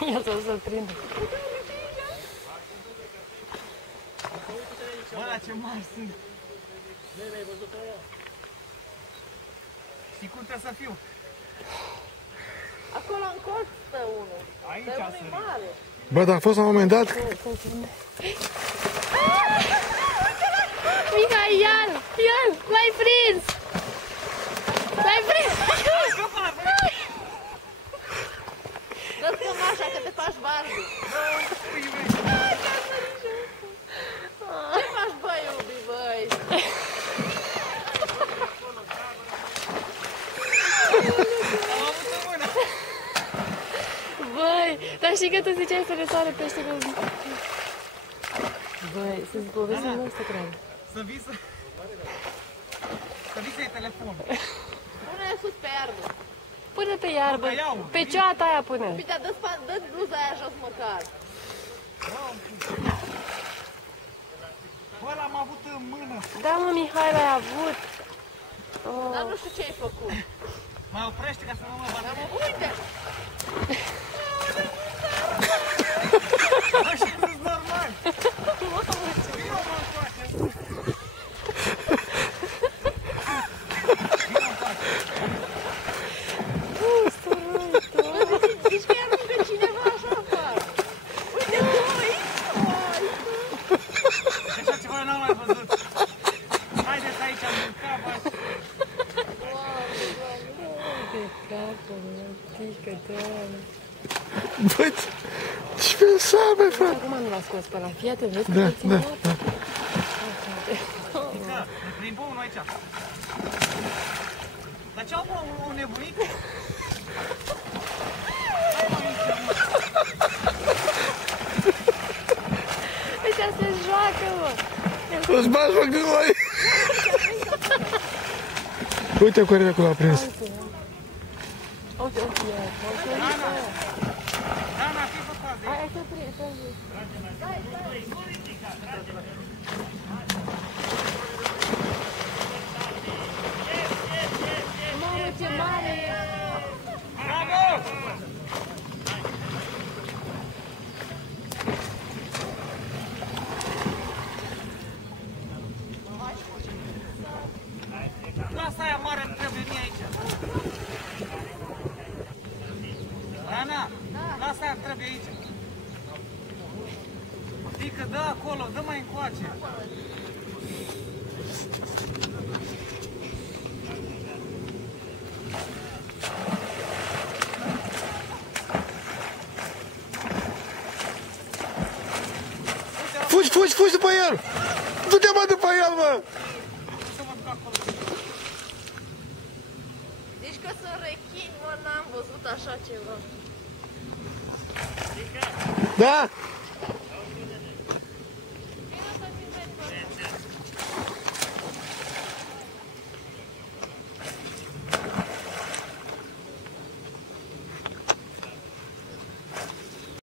El s-o surprinde. Bă, la ce mari sunt! Nene, ai văzut aia? Știi cum trebuie să fiu? Acolo în colț stă unul. Aici Dar unul e mare. Bă, dar a fost la un moment dat... Mihai, iar! Iar! L-ai prins! L-ai prins! Dă-ți cămașa că te faci barbu. Ce faci, băi, iubi, băi? Băi, dar știi că tu ziceai să le soare peștele în... Băi, să-ți povestim noastră, cred. Să vii să... Să vii să-i telefonul. Pune sus pe iarbă. Pune pe iarbă, pe cioata aia pune. Uite, dă-ți bluza aia jos măcar. Bă, l-am avut în mână. Da, mă, Mihai, l-ai avut. Dar nu știu ce ai făcut. Mă oprește ca să nu mă bată. Uite! Bă, și sunt normal. Vino, mă, încoace. Zici că i-aruncă cineva așa afară. Uite, doi! Așa ceva n-am mai văzut. Haideți aici, am mâncat, bă. Băi, ce pensam, băi, frate? Acum nu l-a scos pe ăla. Fii atent, vezi că Da, îl țin da, mort? da. Mică, ne plimbă unul aici. Dar ce-au, mă, un nebunit? Hai, mă, mică, mă. Ăștia se joacă, mă. Îți bagi, mă, când mai... Uite cu care acolo a prins. Uite, uite, Rana, Rana, fii pe fază. hai să prins, mamă, ce mare e! Bravo! Lasă aia mare, nu trebuie mie aici. Rana, lasă aia, trebuie aici. Adică dă acolo, dă mai încoace. Fugi, fugi, fugi după el! Du-te, mă, după el, mă! Zici că sunt rechini, mă, n-am văzut așa ceva. Da?